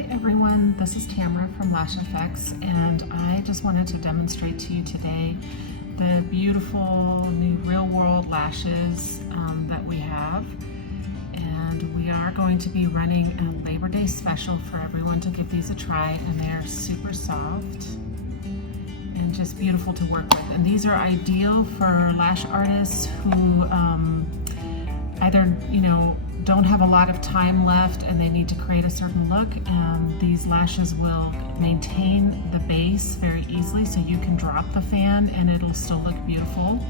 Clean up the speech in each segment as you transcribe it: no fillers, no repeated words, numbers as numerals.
Hi everyone, this is Tamara from Lash FX, and I just wanted to demonstrate to you today the beautiful new real-world lashes that we have. And we are going to be running a Labor Day special for everyone to give these a try, and they're super soft and just beautiful to work with. And these are ideal for lash artists who either, don't have a lot of time left and they need to create a certain look, and these lashes will maintain the base very easily, so you can drop the fan and it'll still look beautiful.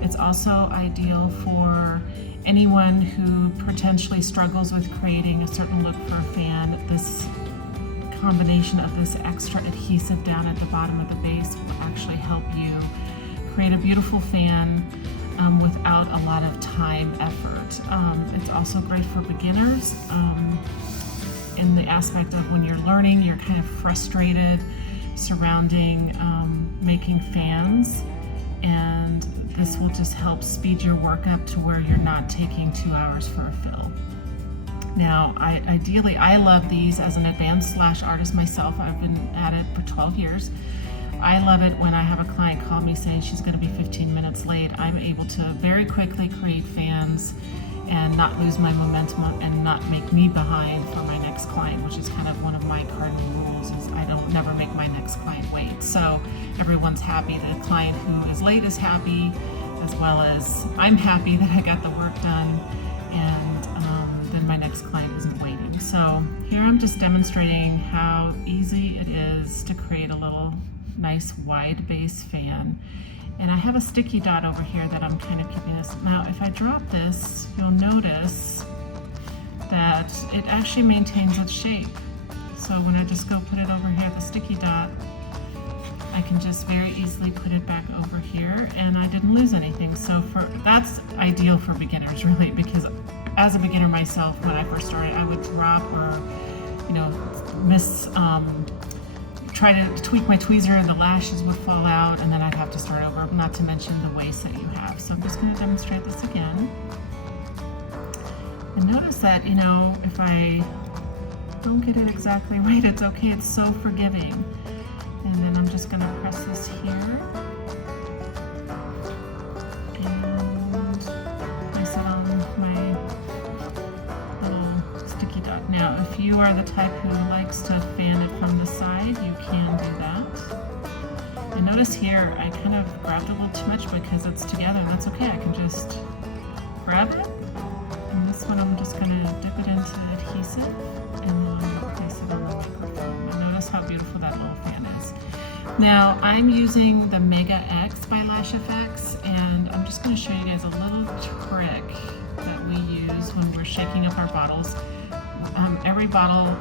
It's also ideal for anyone who potentially struggles with creating a certain look for a fan. This combination of this extra adhesive down at the bottom of the base will actually help you create a beautiful fan without a lot of time effort. It's also great for beginners in the aspect of when you're learning, you're kind of frustrated surrounding making fans, and this will just help speed your work up to where you're not taking 2 hours for a fill. Now, ideally, I love these as an advanced lash artist myself. I've been at it for 12 years. I love it when I have a client call me saying she's going to be 15 minutes late. I'm able to very quickly create fans and not lose my momentum and not make me behind for my next client, which is kind of one of my cardinal rules, is I don't never make my next client wait. So everyone's happy. The client who is late is happy, as well as I'm happy that I got the work done, and then my next client isn't waiting. So here I'm just demonstrating how easy it is to create a little nice wide base fan. And I have a sticky dot over here that I'm kind of keeping this. Now if I drop this, you'll notice that it actually maintains its shape. So when I just go put it over here, the sticky dot, I can just very easily put it back over here, and I didn't lose anything. So that's ideal for beginners, really, because as a beginner myself, when I first started, I would drop or try to tweak my tweezer and the lashes would fall out, and then I'd have to start over, not to mention the waste that you have. So I'm just going to demonstrate this again. And notice that, if I don't get it exactly right, it's okay, it's so forgiving. And then I'm just going to press this here and place it on my little sticky dot. Now, if you are the type who likes to fan it from the side, you can do that. And notice here, I kind of grabbed a little too much because it's together. That's okay, I can just grab it. And this one, I'm just going to dip it into adhesive, and then I'm going to place it on the microphone. And notice how beautiful that little fan is. Now, I'm using the Mega X by Lash FX, and I'm just going to show you guys a little trick that we use when we're shaking up our bottles. Every bottle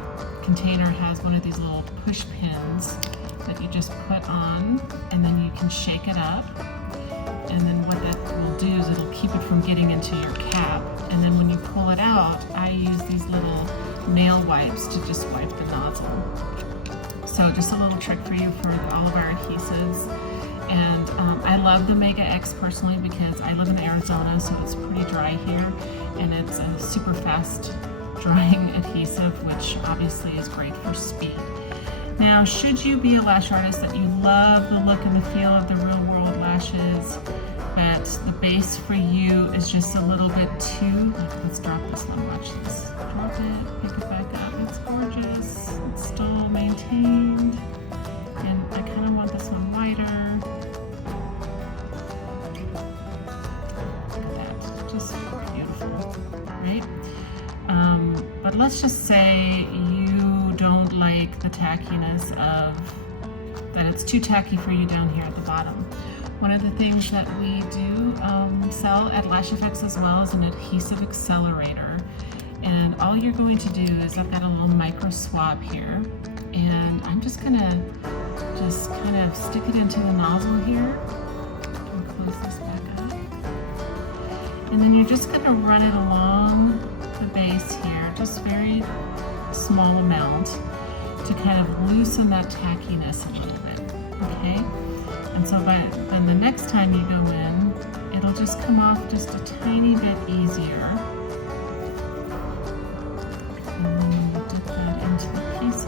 container has one of these little push pins that you just put on, and then you can shake it up, and then what that will do is it'll keep it from getting into your cap. And then when you pull it out, I use these little nail wipes to just wipe the nozzle. So just a little trick for you for all of our adhesives. And I love the Mega X personally because I live in Arizona, so it's pretty dry here, and it's a super fast drying adhesive, which obviously is great for speed. Now, should you be a lash artist that you love the look and the feel of the real world lashes, but the base for you is just a little bit too, let's drop this one, watch this. Drop it, pick it back up, it's gorgeous, it's still maintained, and I kind of want this one lighter. Look at that, just beautiful, right? But let's just say you don't like the tackiness of, that it's too tacky for you down here at the bottom. One of the things that we do sell at Lash FX as well is an Adhesive Accelerator. And all you're going to do is, I've got a little micro swab here, and I'm just gonna kind of stick it into the nozzle here. And close this back up. And then you're just gonna run it along the base here, just very small amount, to kind of loosen that tackiness a little bit, okay? And so then the next time you go in, it'll just come off just a tiny bit easier. And then you dip that into the piece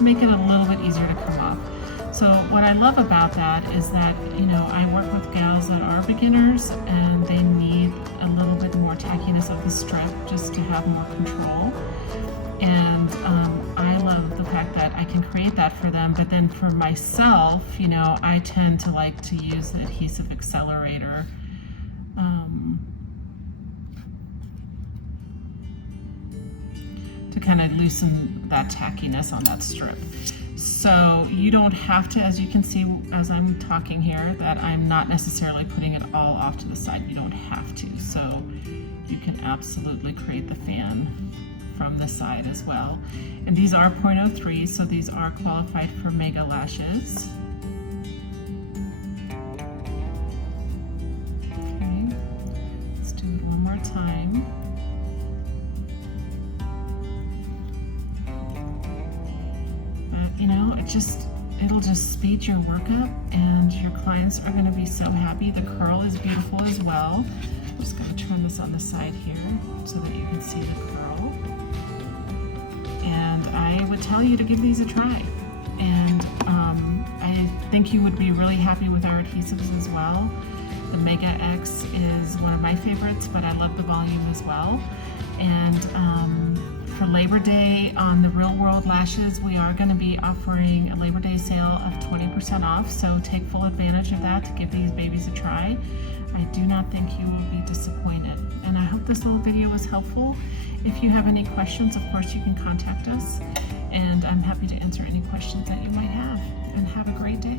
make it a little bit easier to come off. So what I love about that is that, you know, I work with gals that are beginners and they need a little bit more tackiness of the strip just to have more control. And I love the fact that I can create that for them, but then for myself, you know, I tend to like to use the Adhesive Accelerator. To kind of loosen that tackiness on that strip. So you don't have to, as you can see as I'm talking here, that I'm not necessarily putting it all off to the side. You don't have to. So you can absolutely create the fan from the side as well. And these are 0.03, so these are qualified for mega lashes. Okay, let's do it one more time. You know, it'll just speed your work up and your clients are going to be so happy. The curl is beautiful as well. I'm just going to turn this on the side here so that you can see the curl. And I would tell you to give these a try. And I think you would be really happy with our adhesives as well. The Mega X is one of my favorites, but I love the volume as well. And for Labor Day on the Real World lashes, we are going to be offering a Labor Day sale of 20% off, so take full advantage of that to give these babies a try. I do not think you will be disappointed. And I hope this little video was helpful. If you have any questions, of course you can contact us, and I'm happy to answer any questions that you might have. And have a great day.